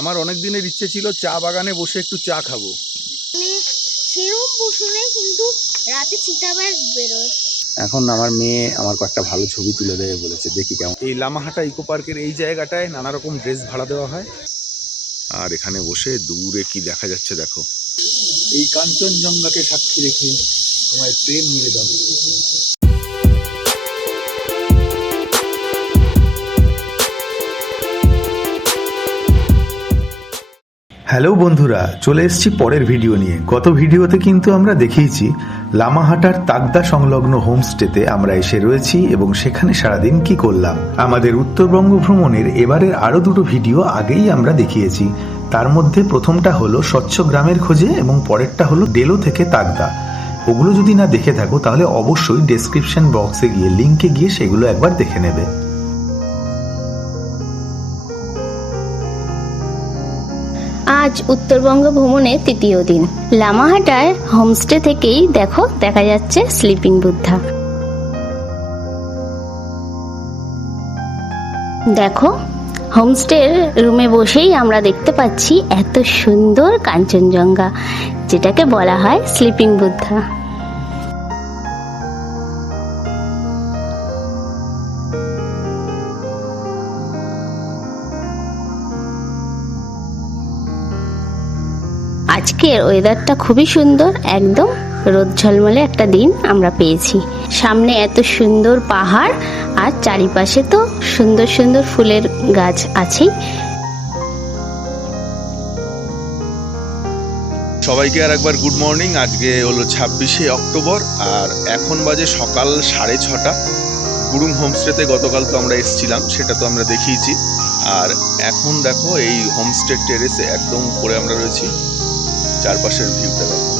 আমার অনেক দিনের ইচ্ছে ছিল চা বাগানে বসে একটু চা খাবো। সেরকম বসে নেই, কিন্তু রাতে চিতাবাঘ বেরোয়। এখন আমার মেয়ে আমার কয়েকটা ভালো ছবি তুলে দেবে বলেছে, দেখি কেমন। এই লামাহাটা ইকো পার্কের এই জায়গাটায় নানা রকম ড্রেস ভাড়া দেওয়া হয়। আর এখানে বসে দূরে কি দেখা যাচ্ছে দেখো। এই কাঞ্চনজঙ্ঘাকে সাক্ষী রেখে তোমায় প্রেম নিবেদন। হ্যালো বন্ধুরা, চলে এসেছি পরের ভিডিও নিয়ে। গত ভিডিওতে কিন্তু আমরা দেখিয়েছি লামাহাটার তাগদা সংলগ্ন হোমস্টেতে আমরা এসে রয়েছি এবং সেখানে সারাদিন কি করলাম। আমাদের উত্তরবঙ্গ ভ্রমণের এবারের আরো দুটো ভিডিও আগেই আমরা দেখিয়েছি। তার মধ্যে প্রথমটা হলো স্বচ্ছ গ্রামের খোঁজে এবং পরেরটা হলো ডেলো থেকে তাগদা। ওগুলো যদি না দেখে থাকো তাহলে অবশ্যই ডেসক্রিপশন বক্সে গিয়ে লিঙ্কে গিয়ে সেগুলো একবার দেখে নেবে। আজ উত্তরবঙ্গ ভ্রমণের তৃতীয় দিন। লামাহাটার হোমস্টে থেকেই দেখা যাচ্ছে স্লিপিং বুদ্ধা। দেখো, হোমস্টের রুমে বসেই আমরা দেখতে পাচ্ছি এত সুন্দর কাঞ্চনজঙ্ঘা, যেটাকে বলা হয় স্লিপিং বুদ্ধা। আজকের ওয়েদারটা খুবই সুন্দর, একদম রোদ ঝলমলে একটা দিন আমরা পেয়েছি। সামনে এত সুন্দর পাহাড় আর চারিপাশে তো সুন্দর সুন্দর ফুলের গাছ আছেই। সবাইকে আর একবার গুড মর্নিং। আজকে হলো 26শে অক্টোবর আর এখন বাজে সকাল 6:30। গুরুং হোমস্টেতে গতকাল তো আমরা এসেছিলাম, সেটা তো আমরা দেখিয়েছি। আর এখন দেখো এই হোমস্টে টেরেসে একদম উপরে আমরা রয়েছি। চারপাশের ভিউটা দেখো।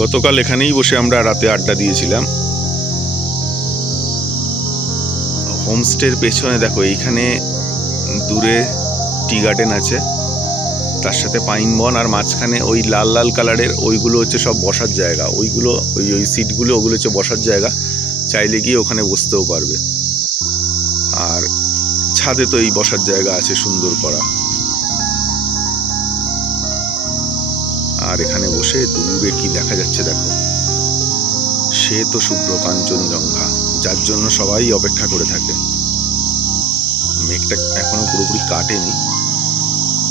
গতকাল এখানেই বসে আমরা রাতে আড্ডা দিয়েছিলাম। হোমস্টের পেছনে দেখো, এইখানে দূরে টি গার্ডেন আছে, তার সাথে পাইন বন, আর মাঝখানে ওই লাল লাল কালারের ওইগুলো হচ্ছে সব বসার জায়গা। ওইগুলো ওই সিটগুলো ওগুলো হচ্ছে বসার জায়গা, চাইলে গিয়ে ওখানে বসতেও পারবে। আর ছাদে তো এই বসার জায়গা আছে সুন্দর করা। আর এখানে বসে দূরে কি দেখা যাচ্ছে দেখো, সে তো শুভ্র কাঞ্চনজঙ্ঘা, যার জন্য সবাই অপেক্ষা করে থাকে। মেঘটা এখনো পুরোপুরি কাটেনি,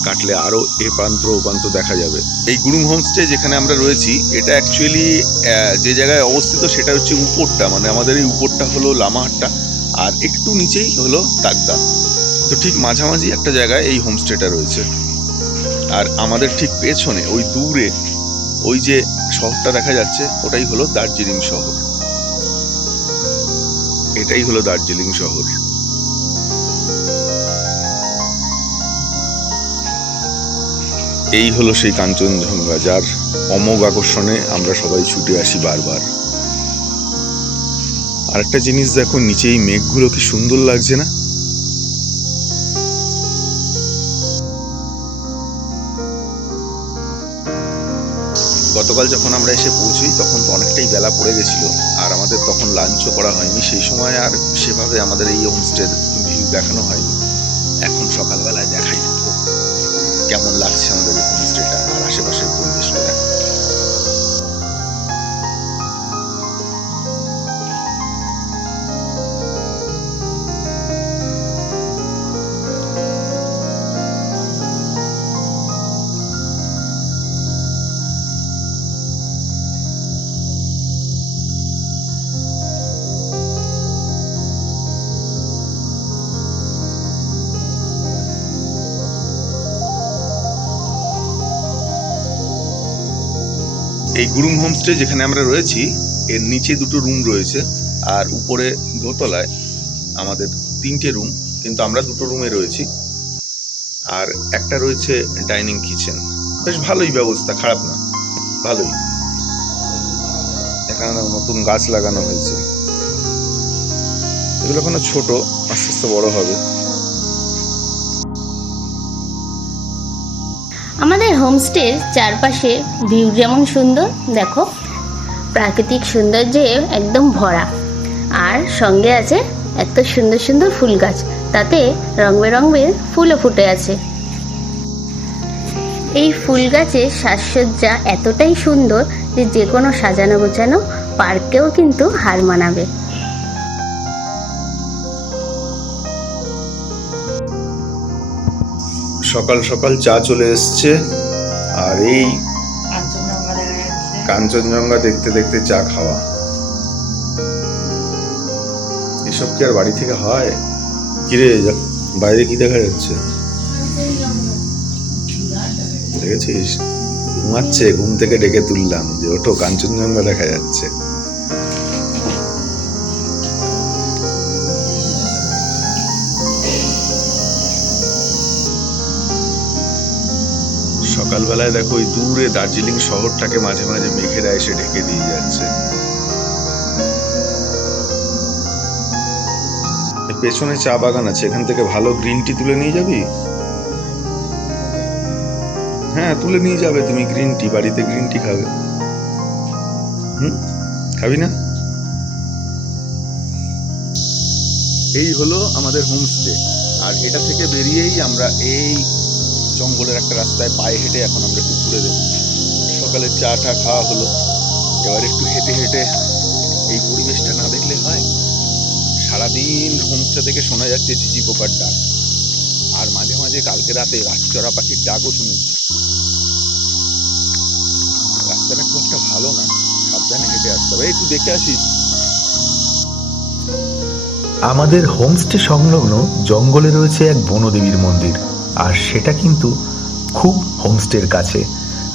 কাটলে আরো এ প্রান্ত ও প্রান্ত দেখা যাবে। এই গুরুং হোমস্টে যেখানে আমরা রয়েছি, এটা অ্যাকচুয়ালি যে জায়গায় অবস্থিত সেটা হচ্ছে উপরটা, মানে আমাদের এই উপরটা হলো লামাহাট্টা আর একটু নিচেই হলো তাগদা। তো ঠিক মাঝামাঝি একটা জায়গায় এই হোমস্টেটা রয়েছে। আর আমাদের ঠিক পেছনে ওই দূরে ওই যে শহরটা দেখা যাচ্ছে, ওটাই হলো দার্জিলিং শহর। এটাই হলো দার্জিলিং শহর। এই হলো সেই কাঞ্চনজঙ্ঘা, যার অমোঘ আকর্ষণে আমরা সবাই ছুটে আসি বারবার। আরেকটা জিনিস দেখো, নিচে এই মেঘগুলো কি সুন্দর লাগছে না? গতকাল যখন আমরা এসে পৌঁছি তখন তো অনেকটাই বেলা পড়ে গেছিল, আর আমাদের তখন লাঞ্চও করা হয়নি। সেই সময় আর সেভাবে আমাদের এই হোমস্টের ভিউ দেখানো হয়নি। এখন সকালবেলায় দেখাই দেখো কেমন লাগছে আমাদের এই হোমস্টেটা আর আশেপাশের পরিবেশটা দেখো। এই গুরুং হোমস্টে যেখানে আমরা রয়েছি, এর নিচে দুটো রুম রয়েছে আর উপরে দোতলায় আমাদের 3টে রুম, কিন্তু আমরা দুটো রুমে রয়েছি। আর একটা রয়েছে ডাইনিং কিচেন। বেশ ভালোই ব্যবস্থা, খারাপ না, ভালোই। এখানে নতুন গাছ লাগানো হয়েছে, এগুলো এখনো ছোট, আস্তে আস্তে বড় হবে। আমাদের হোমস্টের চারপাশে ভিউ যেমন সুন্দর, দেখো প্রাকৃতিক সৌন্দর্যে একদম ভরা, আর সঙ্গে আছে এত সুন্দর সুন্দর ফুল গাছ, তাতে রং বেরঙের ফুলও ফুটে আছে। এই ফুল গাছের সাজসজ্জা এতটাই সুন্দর যে যে কোনো সাজানো গোছানো পার্কেও কিন্তু হার মানাবে। সকাল সকাল চা চলে এসছে, আর এই কাঞ্চনজঙ্ঘা দেখতে দেখতে চা খাওয়া, এসব কি আর বাড়ি থেকে হয়? কিরে, বাইরে কি দেখা যাচ্ছে? দেখেছিস? ঘুমাচ্ছে, ঘুম থেকে ডেকে তুললাম যে ওঠো, কাঞ্চনজঙ্ঘা দেখা যাচ্ছে। সকালবেলায় দেখো ওই দূরে দার্জিলিং শহরটাকে মাঝে মাঝে মেঘেরা এসে ঢেকে দিয়ে যাচ্ছে। পেছনে চা বাগান আছে, এখান থেকে ভালো গ্রিন টি তুলে নিয়ে যাবি? হ্যাঁ, তুলে নিয়ে যাবে তুমি গ্রিন টি, বাড়িতে গ্রিন টি খাবে। খাবি না? এই হলো আমাদের হোমস্টে, আর এটা থেকে বেরিয়েই আমরা এই জঙ্গলের একটা রাস্তায় পায়ে হেঁটে এখন আমরা একটু ঘুরে দেবো। সকালে চা টা খাওয়া হলো, এবার একটু হেঁটে হেঁটে এই পরিবেশটা না দেখলে হয়? সারাদিন হোমস্টে থেকে শোনা যাচ্ছে ঝিঝি পোকার ডাক, আর মাঝে মাঝে কালকে রাতে রাতচরা পাখির ডাকও শুনেছি। রাস্তাটা খুব একটা ভালো না, সাবধানে হেঁটে আসতে হবে। একটু দেখে আসিস। আমাদের হোমস্টে সংলগ্ন জঙ্গলে রয়েছে এক বনদেবীর মন্দির, আর সেটা কিন্তু খুব হোমস্টের কাছে।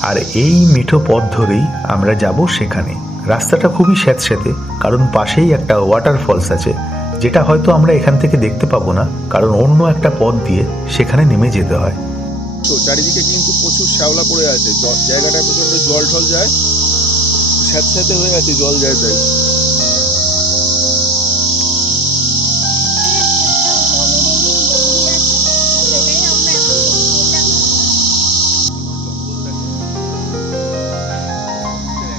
আর এই মিঠো পথ ধরেই আমরা যাব সেখানে। রাস্তাটা খুবই স্যাঁতস্যাঁতে, কারণ পাশেই একটা ওয়াটারফলস আছে, যেটা হয়তো আমরা এখান থেকে দেখতে পাবো না, কারণ অন্য একটা পথ দিয়ে সেখানে নেমে যেতে হয়। তো চারিদিকে কিন্তু প্রচুর শ্যাওলা পড়ে আছে, জায়গাটায় প্রচন্ড জল ঠল যায়, স্যাঁতস্যাঁতে হয়ে আছে, জল যায় তাই।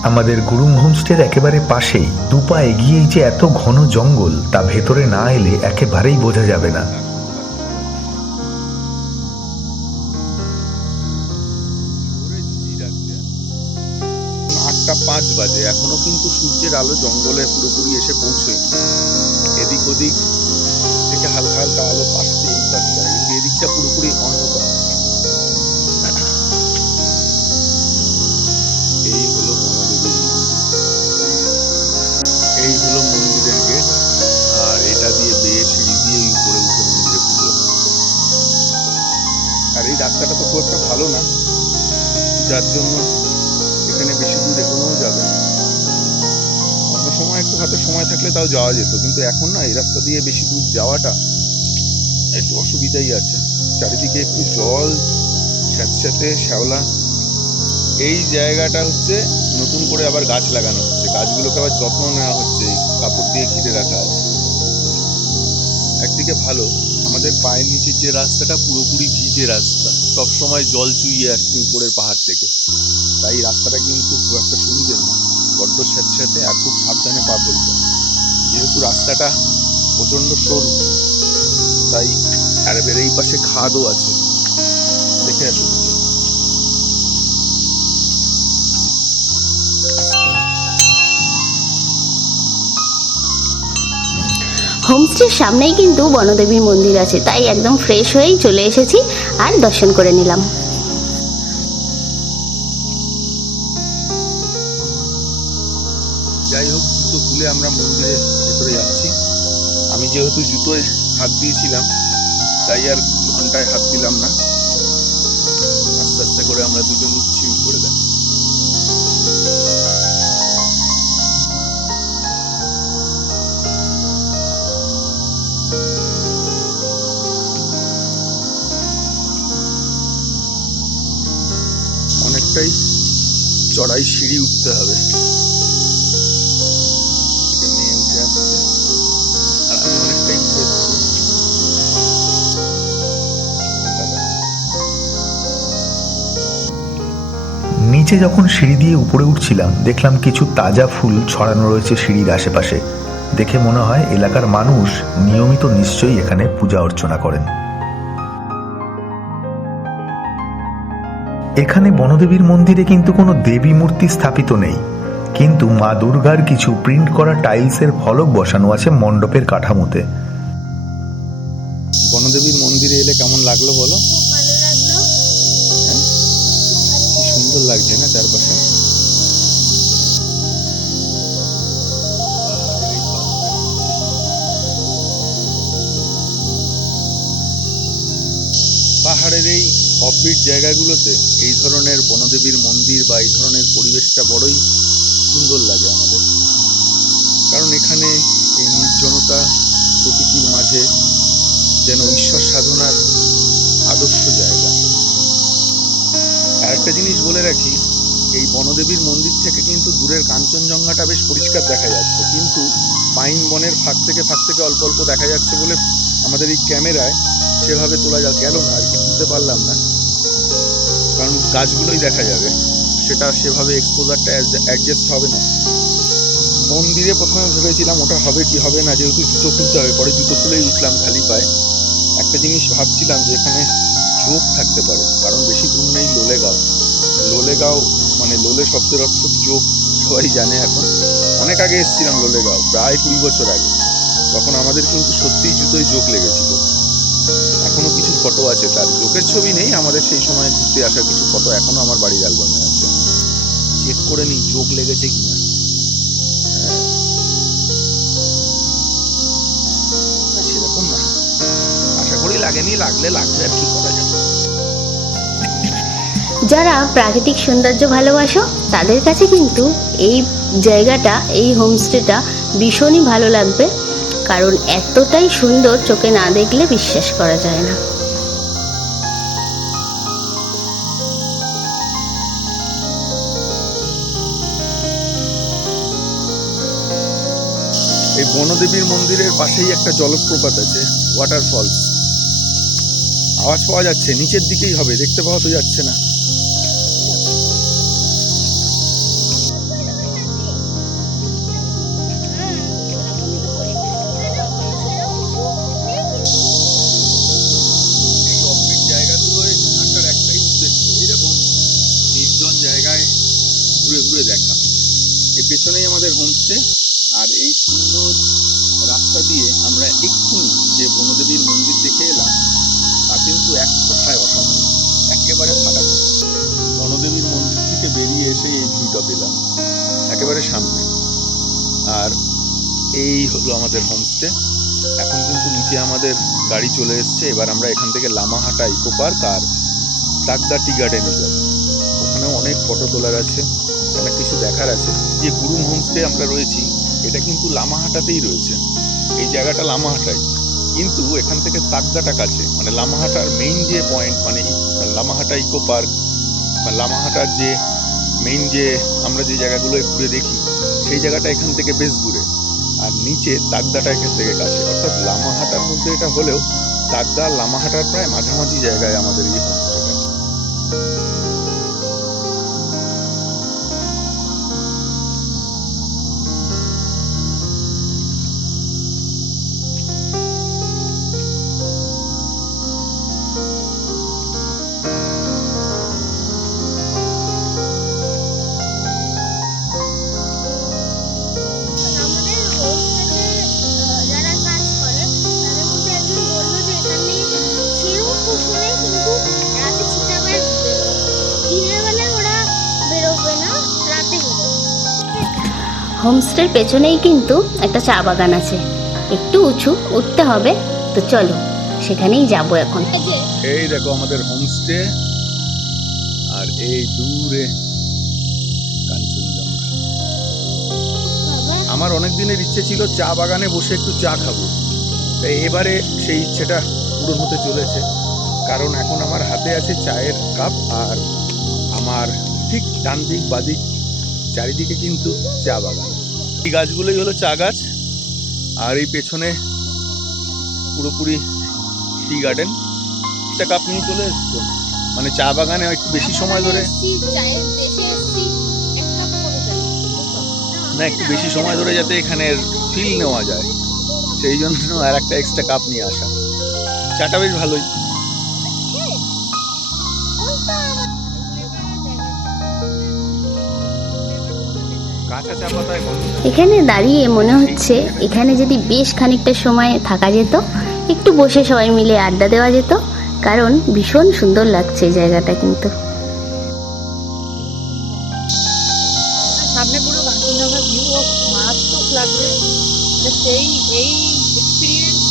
আমাদের গুরুম হোমস্টের একেবারে পাশেই দুপা এগিয়েই যে এত ঘন জঙ্গল, তা ভেতরে না এলে একেবারেই বোঝা যাবে না। 8:05 বাজে, এখনো কিন্তু সূর্যের আলো জঙ্গলে পুরোপুরি এসে পৌঁছয়নি। এদিক ওদিক থেকে হালকা হালকা আলো আসছে এই পাশটায়, কিন্তু এদিকটা পুরোপুরি অন্ধকার। এই হলো বনদেবীর মন্দির, এই হলো মন্দিরের গেট, আর এটা দিয়ে বেয়ে সিঁড়ি দিয়ে উপরে উঠে মন্দিরে পুজো হয়। আর এই রাস্তাটা তো খুব একটা ভালো না, যার জন্য এখানে বেশি দূর এগোনোও যাবে না। অন্য সময় একটু হাতে সময় থাকলে তাও যাওয়া যেত, কিন্তু এখন না এই রাস্তা দিয়ে বেশি দূর যাওয়াটা একটু অসুবিধাই আছে। চারিদিকে একটু জল, স্যাঁতস্যাঁতে শ্যাওলা। এই জায়গাটা হচ্ছে নতুন করে আবার গাছ লাগানো হচ্ছে, গাছগুলোকে আবার যত্ন নেওয়া হচ্ছে, কাপড় দিয়ে ঘিরে রাখা আছে। একদিকে ভালো, আমাদের পায়ের নিচের যে রাস্তাটা পুরোপুরি ভিজে রাস্তা, সব সময় জল চুইয়ে আসছে উপরের পাহাড় থেকে, তাই রাস্তাটা কিন্তু খুব একটা সুবিধের না, বড্ড স্যাঁতস্যাঁতে, আর খুব সাবধানে পা ফেলতে। যেহেতু রাস্তাটা প্রচণ্ড সরু, তাই আর এবার এই পাশে খাদও আছে, দেখে আসো। হোমস্টের সামনেই কিন্তু বনদেবীর মন্দির আছে, তাই একদম ফ্রেশ হয়েই চলে এসেছি আর দর্শন করে নিলাম। যাই হোক, জুতো খুলে আমরা মন্দিরের ভেতরে যাচ্ছি। আমি যেহেতু জুতোয় হাত দিয়েছিলাম, তাই আর ঘন্টায় হাত দিলাম না, আস্তে আস্তে করে আমরা দুজন উঠছি উপরে। দেখ, অনেকটাই চড়াই সিঁড়ি উঠতে হবে। মেয়ে উঠে আসছে আর আমি অনেকটাই উঠে এসেছি। নিচে যখন সিঁড়ি দিয়ে উপরে উঠছিলাম দেখলাম কিছু তাজা ফুল ছড়ানো রয়েছে সিঁড়ির আশেপাশে। দেখে মনে হয় এলাকার মানুষ নিয়মিত নিশ্চয়ই এখানে পূজা অর্চনা করেন। এখানে বনদেবীর মন্দিরে কিন্তু কোনো দেবী মূর্তি স্থাপিত নেই, কিন্তু মা দুর্গার কিছু প্রিন্ট করা টাইলসের ফলক বসানো আছে মণ্ডপের কাঠামোতে। বনদেবীর মন্দিরে এলে কেমন লাগলো বলো? ভালো লাগলো। হ্যাঁ, কি সুন্দর লাগছে না চারপাশে। পাহাড়ের এই অফবিট জায়গাগুলোতে এই ধরনের বনদেবীর মন্দির বা এই ধরনের পরিবেশটা বড়ই সুন্দর লাগে আমাদের, কারণ এখানে এই নির্জনতা প্রকৃতির মাঝে যেন ঈশ্বর সাধনার আদর্শ জায়গা। আর একটা জিনিস বলে রাখি, এই বনদেবীর মন্দির থেকে কিন্তু দূরের কাঞ্চনজঙ্ঘাটা বেশ পরিষ্কার দেখা যাচ্ছে, কিন্তু পাইন বনের ফাঁক থেকে অল্প অল্প দেখা যাচ্ছে বলে আমাদের এই ক্যামেরায় সেভাবে তোলা গেল না আর কি, তুলতে পারলাম না, কারণ গাছগুলোই দেখা যাবে, সেটা সেভাবে এক্সপোজারটা অ্যাডজাস্ট হবে না। মন্দিরে প্রথমে ভেবেছিলাম ওটা হবে কি হবে না, যেহেতু জুতো খুলতে হবে, পরে জুতো খুলেই উঠলাম খালি পায়ে। একটা জিনিস ভাবছিলাম যে এখানে যোগ থাকতে পারে, কারণ বেশি দূর নেই লোলেগাঁও মানে লোলে শব্দের অর্থ যোগ, সবাই জানে এখন। অনেক আগে এসেছিলাম লোলেগাঁও, প্রায় 20 বছর আগে, তখন আমাদের কিন্তু সত্যিই জুতোয় যোগ লেগেছিল। এখনো কিছু ফটো আছে, তার যোগের ছবি নেই, আমাদের সেই সময় ঘুরতে আসার কিছু ফটো এখনো আমার বাড়ির অ্যালবামে আছে। চেক করে নিই যোগ লেগেছে কিনা। সেরকম না, আশা করি লাগেনি, লাগলে লাগবে, আর কি করা যাবে। যারা প্রাকৃতিক সৌন্দর্য ভালোবাসো তাদের কাছে কিন্তু এই জায়গাটা, এই হোমস্টেটা ভীষণই ভালো লাগবে, কারণ এতটাই সুন্দর চোখে না দেখলে বিশ্বাস করা যায় না। এই বনদেবীর মন্দিরের পাশেই একটা জলপ্রপাত আছে, ওয়াটারফলস। আওয়াজ পাওয়া যাচ্ছে, নিচের দিকেই হবে, দেখতে পাওয়া তো যাচ্ছে না। এই অফবিট জায়গাগুলোয় আসার একটাই উদ্দেশ্য, এরকম নির্জন জায়গায় ঘুরে ঘুরে দেখা। এর পেছনেই আমাদের হোমস্টে, আর এই সুন্দর রাস্তা দিয়ে আমরা এক্ষুনি যে বনদেবীর মন্দির দেখে এলাম, তা কিন্তু এক কথায় অসাধারণ, একেবারে ফাটাফাটি। বনদেবীর মন্দির থেকে বেরিয়ে এসে এই ভিউটা পেলাম একেবারে সামনে। আর এই হলো আমাদের হোমস্টে। এখন কিন্তু নিচে আমাদের গাড়ি চলে এসছে, এবার আমরা এখান থেকে লামাহাটা ইকো পার্ক আর তাকদা টি গার্ডেনে যাব। ওখানেও অনেক ফটো তোলার আছে, অনেক কিছু দেখার আছে। যে গুরুম হোমস্টে আমরা রয়েছি, এটা কিন্তু লামাহাটাতেই রয়েছে, এই জায়গাটা লামাহাটাই, কিন্তু এখান থেকে তাকদাটা কাছে, মানে লামাহাটার মেইন যে পয়েন্ট, মানে লামাহাটা ইকো পার্ক বা লামাহাটার যে মেইন যে আমরা যে জায়গাগুলো ঘুরে দেখি, সেই জায়গাটা এখান থেকে বেশ দূরে, আর নিচে তাকদাটা এখান থেকে কাছে, অর্থাৎ লামাহাটার মধ্যে এটা হলেও তাকদা আর লামাহাটার প্রায় মাঝামাঝি জায়গায় আমাদের এই হোমস্টেটা। হোমস্টের পেছনেই কিন্তু একটা চা বাগান আছে, একটু উঁচু, উঠতে হবে, তো চলো সেখানেই যাব এখন। এই দেখো আমাদের হোমস্টে, আর এই দূরে কাঞ্চনজঙ্ঘা। আমার অনেক দিনের ইচ্ছে ছিল চা বাগানে বসে একটু চা খাবো, তাই এবারে সেই ইচ্ছেটা পূরণ হতে চলেছে, কারণ এখন আমার হাতে আছে চায়ের কাপ, আর আমার ঠিক ডান দিক বাদিক চারিদিকে কিন্তু চা বাগান। এই গাছগুলোই হলো চা গাছ, আর এই পেছনে পুরোপুরি টি গার্ডেন। একটা কাপ নিয়ে চলে এসছো, মানে চা বাগানে একটু বেশি সময় ধরে, চায়ের দেশে এসেছি, এক কাপ করে দেন। না একটু বেশি সময় ধরে যাতে এখানের ফিল নেওয়া যায়, সেই জন্য আর একটা এক্সট্রা কাপ নিয়ে আসা। চাটা বেশ ভালোই। কাঁচা চা পাতায় গন্ধ থাকে। এখানে দাঁড়িয়ে মনে হচ্ছে এখানে যদি বেশ খানিকটা সময় থাকা যেত, একটু বসে সবাই মিলে আড্ডা দেওয়া যেত, কারণ ভীষণ সুন্দর লাগছে এই জায়গাটা কিন্তু। সামনে পুরো কাঞ্চনজঙ্ঘা ভিউ মারাত্মক লাগবে। সেই এই এক্সপিরিয়েন্স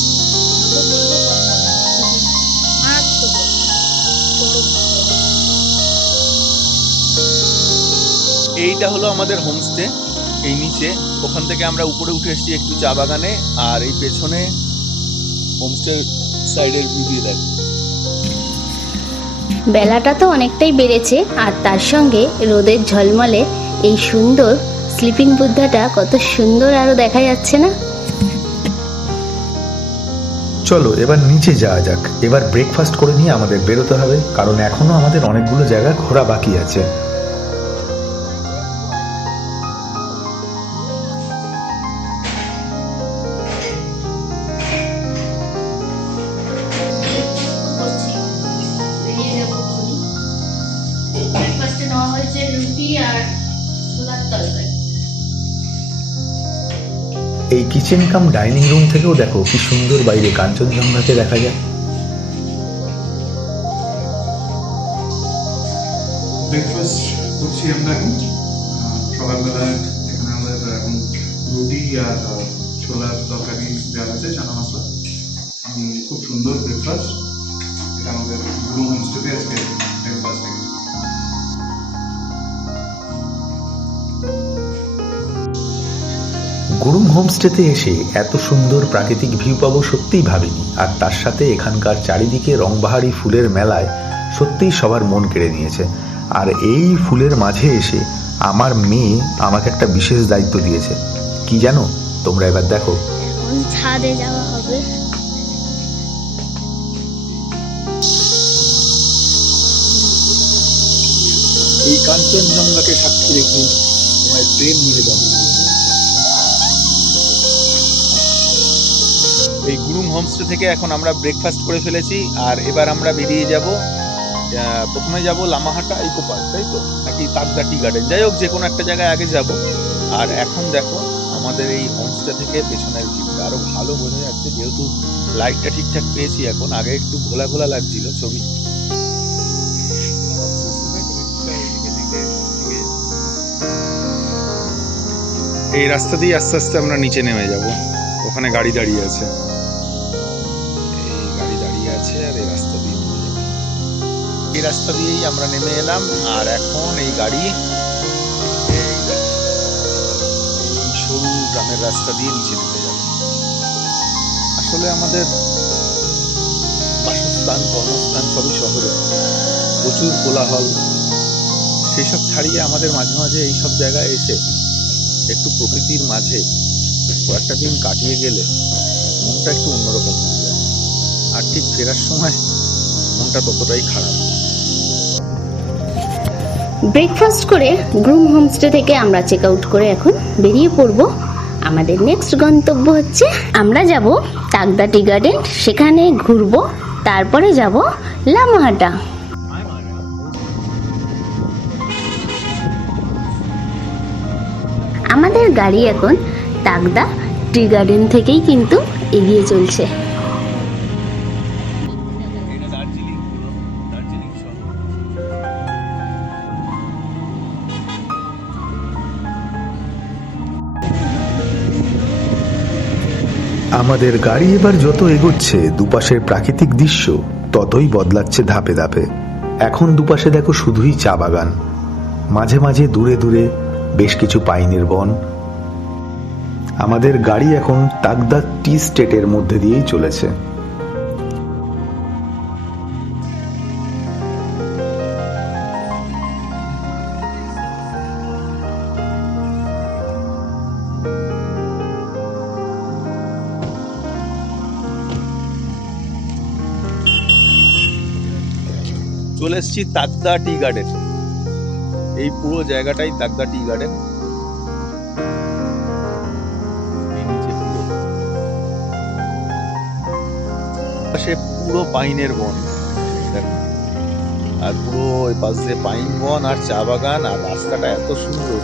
মারাত্মক। এইটা হলো আমাদের হোমস্টে, এই নিচে। ওখান থেকে আমরা উপরে উঠে এসেছি একটু চা বাগানে, আর এই পেছনে হোমস্টের সাইডের ভিউ দিয়ে দেখ। বেলাটা তো অনেকটাই বেড়েছে, আর তার সঙ্গে রোদের ঝলমলে এই সুন্দর স্লিপিং বুদ্ধাটা কত সুন্দর আরো দেখা যাচ্ছে না? চলো এবার নিচে যাওয়া যাক। এবার ব্রেকফাস্ট করে নিয়ে আমাদের বেরোতে হবে, কারণ এখনো আমাদের অনেকগুলো জায়গা ঘোরা বাকি আছে। এই কিচেন কাম ডাইনিং রুম থেকেও দেখো কি সুন্দর বাইরে কাঞ্চনজঙ্ঘাকে দেখা যায়। ব্রেকফাস্ট করছি আমরা এখন সকালবেলা। এখানে আমাদের এখন রুটি আর ছোলার তরকারি দেওয়া হয়েছে, চানা মশলা। খুব সুন্দর ব্রেকফাস্ট। এটা আমাদের গুরুম হোমস্টেতে আজকে ব্রেকফাস্ট। গুরুম হোমস্টেতে এসে এত সুন্দর প্রাকৃতিক ভিউ পাবো সত্যিই ভাবিনি, আর তার সাথে এখানকার চারিদিকে রংবাহারি ফুলের মেলায় সত্যিই সবার মন কেড়ে নিয়েছে। আর এই ফুলের মাঝে এসে আমার মেয়ে আমাকে একটা বিশেষ দায়িত্ব দিয়েছে। কি জানো, তোমরা এবার দেখো। এখন ছাদে যাওয়া হবে। এই কাঞ্চনজঙ্ঘাকে সাক্ষী রেখে তোমার প্রেম নিবেদন। এই গুরুম হোমস্টে থেকে এখন আমরা ব্রেকফাস্ট করে ফেলেছি, আর এবার আমরা বেরিয়ে যাব। প্রথমে যাব লামাহাটা ইকো পার্ক, তাই তো, নাকি তাগদা টি গার্ডেন, যাই হোক যে কোনো একটা জায়গায় আগে যাব। আর এখন দেখো আমাদের এই হোমস্টে থেকে পেছনের ভিউটা আরো ভালো বোঝা যাচ্ছে, যেহেতু লাইটটা ঠিকঠাক পেয়েছি এখন। আগে একটু ঘোলা ঘোলা লাগছিল ছবি। এই রাস্তা দিয়ে আস্তে আস্তে আমরা নিচে নেমে যাব। ওখানে গাড়ি দাঁড়িয়ে আছে, এই গাড়ি দাঁড়িয়ে আছে, আর এই রাস্তা দিয়ে নেমে যাবে। এই রাস্তা দিয়েই আমরা নেমে এলাম, আর এখন এই গাড়ি এই সরু গ্রামের রাস্তা দিয়ে নিচে নেমে যাবে। আসলে আমাদের বাসস্থান, কর্মস্থান সবই শহরে, প্রচুর কোলাহল। সেই সব ছাড়িয়ে আমাদের মাঝে মাঝে এইসব জায়গায় এসে একটু প্রকৃতির মাঝে কয়েকটা দিন কাটিয়ে গেলে মনটা একটু অন্যরকম হয়ে যায়। আর ঠিক ফেরার সময় মনটা ততটাই খারাপ। ব্রেকফাস্ট করে গ্রুম হোমস্টে থেকে আমরা চেক আউট করে এখন বেরিয়ে পড়ব। আমাদের নেক্সট গন্তব্য হচ্ছে আমরা যাব তাগদা টি গার্ডেন, সেখানে ঘুরবো, তারপরে যাব লামাহাটা। আমাদের গাড়ি এখন তাগদা টি গার্ডেন থেকেই কিন্তু এগিয়ে চলছে। আমাদের গাড়ি এবার যত এগোচ্ছে দুপাশের প্রাকৃতিক দৃশ্য ততই বদলাচ্ছে ধাপে ধাপে। এখন দুপাশে দেখো শুধুই চা বাগান, মাঝে মাঝে দূরে দূরে বেশ কিছু পাইনের বন। আমাদের গাড়ি এখন তাগদা টি স্টেটের মধ্যে দিয়েই চলেছে। চলে এসেছি তাগদা টি গার্ডেন। এই পুরো জায়গাটাই তাগদা টি গার্ডেন। পাশে পুরো পাইনের বন, দেখো, আর পুরো ওই পাশ দিয়ে পাইন বন আর চা বাগান, আর রাস্তাটা এত সুন্দর,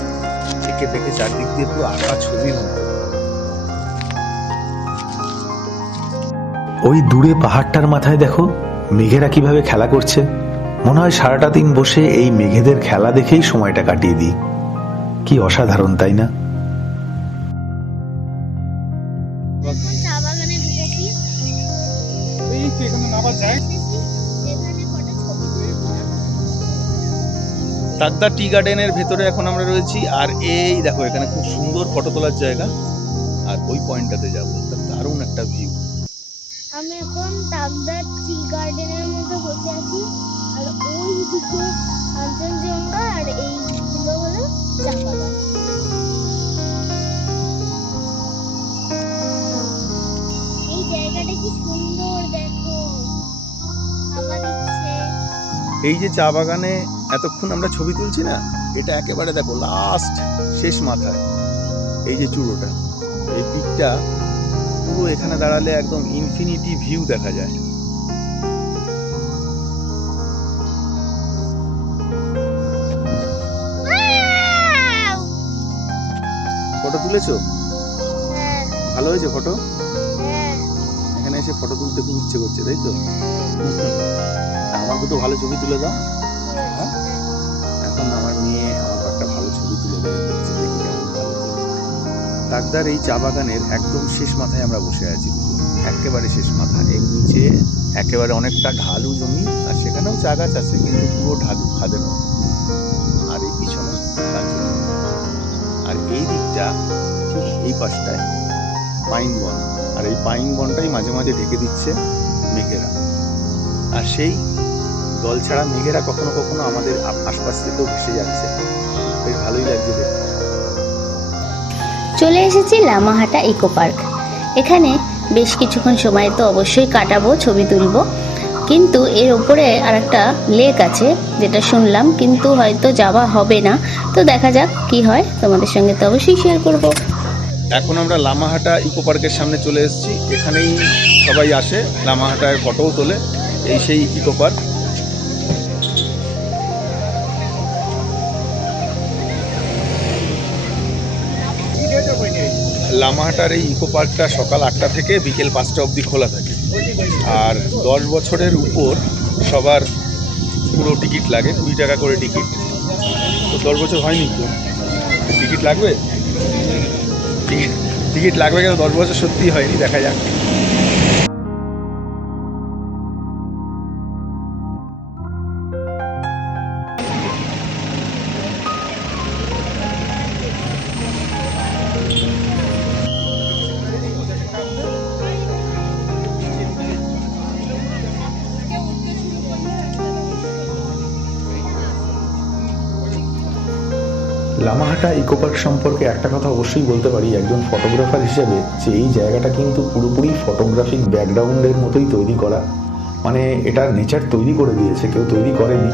একে বেঁকে চারদিক দিয়ে পুরো আঁকা ছবির মতো। ওই দূরে পাহাড়টার মাথায় দেখো মেঘেরা কিভাবে খেলা করছে। মনে হয় সারাটা দিন বসে এই মেঘেদের খেলা দেখেই সময়টা কাটিয়ে দিই। কি অসাধারণ, তাই না? চা বাগানে ঢুকেছি, এখানে নামা যায়। এখানে কটা ছবি তুলবো। তাগদা টি গার্ডেনের ভেতরে এখন আমরা রয়েছি। আর এই দেখো এখানে খুব সুন্দর ফটো তোলার জায়গা। আর ওই পয়েন্টটাতে যাবো, দারুণ একটা ভিউ। আমি এখন তাগদা টি গার্ডেনের মধ্যে বসে আছি, আর ওই দিকে কাঞ্চনজঙ্ঘা, আর এইগুলো হলো চা বাগান। এই জায়গাটা কি সুন্দর, দেখো, হাওয়া দিচ্ছে। এই যে চা বাগানে এতক্ষণ আমরা ছবি তুলছি না, এটা একেবারে দেখো লাস্ট শেষ মাথায় এই যে চূড়োটা, এই পিকটা পুরো এখানে দাঁড়ালে একদম ইনফিনিটি ভিউ দেখা যায়। ফটো তুলেছো? হ্যাঁ, ভালো হয়েছে ফটো? হ্যাঁ। এখানে এসে ফটো তুলতে খুব ইচ্ছে করছে, তাই তো? আমার দুটো ভালো ছবি তুলে দাও। হ্যাঁ, এখন আমার মেয়ে আমার একটা ভালো ছবি তুলে দেবে, বলছে দেখি কেমন ভালো তোলে। তাগদার এই চা বাগানের একদম শেষ মাথায় আমরা বসে আছি, দুজন একেবারে শেষ মাথা। এর নিচে একেবারে অনেকটা ঢালু জমি, আর সেখানেও চা গাছ আছে, কিন্তু পুরো ঢালু খাদের মতো। আর এই পিছনে কাঞ্চনজঙ্ঘা, আর এই দিকটা ঠিক এই পাশটায় পাইন বন, আর এই পাইন বনটাই মাঝে মাঝে ঢেকে দিচ্ছে মেঘেরা। আর সেই দল ছাড়া মেঘেরা কখনো কখনো আমাদের আশপাশ থেকেও ভেসে যাচ্ছে, বেশ ভালোই লাগছে দেখতে। চলে এসেছি লামাহাটা ইকো পার্ক। এখানে বেশ কিছুক্ষণ সময় তো অবশ্যই কাটাবো, ছবি তুলবো, কিন্তু এর ওপরে আর একটা লেক আছে যেটা শুনলাম, কিন্তু হয়তো যাওয়া হবে না। তো দেখা যাক কি হয়, তোমাদের সঙ্গে তো অবশ্যই শেয়ার করব। এখন আমরা লামাহাটা ইকো পার্কের সামনে চলে এসেছি। এখানেই সবাই আসে, লামাহাটার ফটোও তোলে। এই সেই ইকো পার্ক। লামাহাটার এই ইকো পার্কটা সকাল 8টা থেকে বিকেল 5টা অবধি খোলা থাকে। আর 10 বছরের উপর সবার পুরো টিকিট লাগে, 20 টাকা করে টিকিট। তো 10 বছর হয়নি তো টিকিট লাগবে, টিকিট লাগবে কেন? 10 বছর সত্যিই হয়নি, দেখা যাক। লামাহাটা ইকো পার্ক সম্পর্কে একটা কথা অবশ্যই বলতে পারি একজন ফটোগ্রাফার হিসেবে, যে এই জায়গাটা কিন্তু পুরোপুরি ফটোগ্রাফিক ব্যাকগ্রাউন্ডের মতোই তৈরি করা। মানে এটা নেচার তৈরি করে দিয়েছে, কেউ তৈরি করেনি।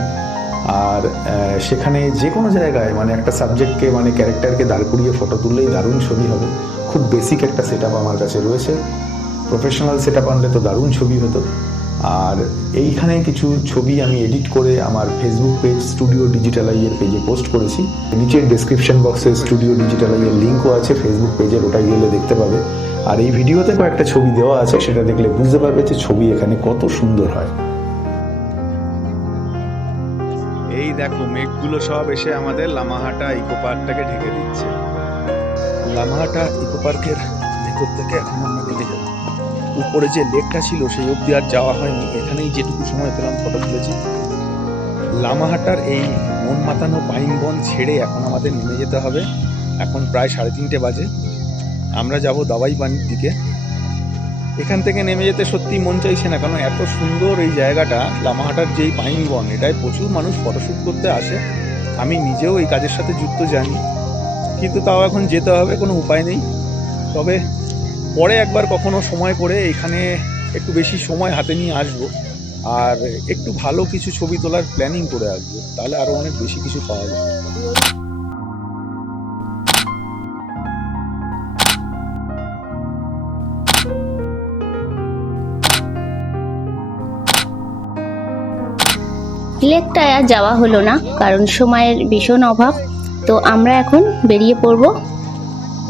আর সেখানে যে কোনো জায়গায় মানে একটা সাবজেক্টকে মানে ক্যারেক্টারকে দাঁড় করিয়ে ফটো তুললেই দারুণ ছবি হবে। খুব বেসিক একটা সেট আমার কাছে রয়েছে, প্রফেশনাল সেট আনলে তো দারুণ ছবি হতো। আর এইখানে কিছু ছবি আমি এডিট করে আমার ফেসবুক পেজ স্টুডিও ডিজিটাল আইয়ের পেজে পোস্ট করেছি। নিচের ডেসক্রিপশন বক্সে স্টুডিও ডিজিটাল আইয়ের লিঙ্কও আছে ফেসবুক পেজের, ওটাই গেলে দেখতে পাবে। আর এই ভিডিওতে কয়েকটা ছবি দেওয়া আছে, সেটা দেখলে বুঝতে পারবে যে ছবি এখানে কত সুন্দর হয়। এই দেখো মেঘগুলো সব এসে আমাদের লামাহাটা ইকো পার্কটাকে ঢেকে দিচ্ছে। লামাহাটা ইকো পার্কের ভেতর থেকে এখন আমরা বেরিয়ে যাবো। উপরে যে লেকটা ছিল সেই অবধি আর যাওয়া হয়নি, এখানেই যেটুকু সময় পেলাম ফটো তুলেছি। লামাহাটার এই মন মাতানো পাইন বন ছেড়ে এখন আমাদের নেমে যেতে হবে। এখন প্রায় 3:30 বাজে। আমরা যাব দাবাই পানির দিকে। এখান থেকে নেমে যেতে সত্যি মন চাইছে না, কারণ এত সুন্দর এই জায়গাটা। লামাহাটার যেই পাইন বন, এটায় প্রচুর মানুষ ফটোশ্যুট করতে আসে। আমি নিজেও এই কাজের সাথে যুক্ত, জানি, কিন্তু তাও এখন যেতে হবে, কোনো উপায় নেই। তবে পরে একবার কখনো সময় করে এখানে একটু বেশি সময় হাতে নিয়ে আসবো, আর একটু ভালো কিছু ছবি তোলার প্ল্যানিং করে আসবো, তাহলে আরো অনেক বেশি কিছু পাওয়া যাবে। সিলেটটা আর যাওয়া হলো না, কারণ সময়ের ভীষণ অভাব। তো আমরা এখন বেরিয়ে পড়বো।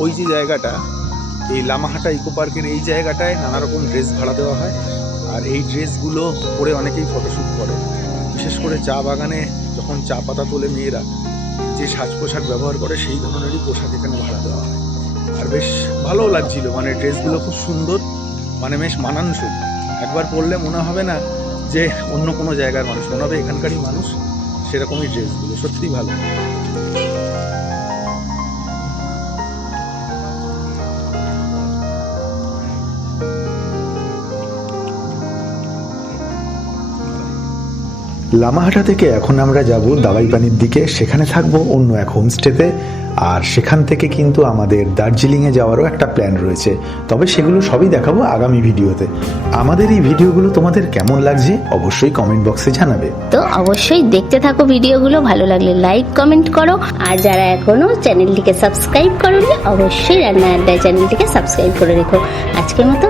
ওই যে জায়গাটা, এই লামাহাটা ইকো পার্কের এই জায়গাটায় নানা রকম ড্রেস ভাড়া দেওয়া হয়, আর এই ড্রেসগুলো পরে অনেকেই ফটোশ্যুট করে। বিশেষ করে চা বাগানে যখন চা পাতা তোলে মেয়েরা যে সাজ পোশাক ব্যবহার করে, সেই ধরনেরই পোশাক এখানে ভাড়া দেওয়া হয়। আর বেশ ভালোও লাগছিল, মানে ড্রেসগুলো খুব সুন্দর, মানে বেশ মানানসই। একবার পরলে মনে হবে না যে অন্য কোনো জায়গার মানুষ, মনে হবে এখানকারই মানুষ। সেরকমই ড্রেসগুলো সত্যিই ভালো। লামাহাটা থেকে এখন আমরা যাব দাবাইপানির দিকে, সেখানে থাকবো অন্য এক হোমস্টেতে। আর সেখান থেকে কিন্তু আমাদের দার্জিলিংয়ে যাওয়ারও একটা প্ল্যান রয়েছে, তবে সেগুলো সবই দেখাবো আগামী ভিডিওতে। আমাদের এই ভিডিওগুলো তোমাদের কেমন লাগছে অবশ্যই কমেন্ট বক্সে জানাবে। তো অবশ্যই দেখতে থাকো ভিডিওগুলো, ভালো লাগলে লাইক কমেন্ট করো। আর যারা এখনো চ্যানেলটিকে সাবস্ক্রাইব করোনি, অবশ্যই রান্না আড্ডা চ্যানেলটিকে সাবস্ক্রাইব করে রেখো। আজকের মতো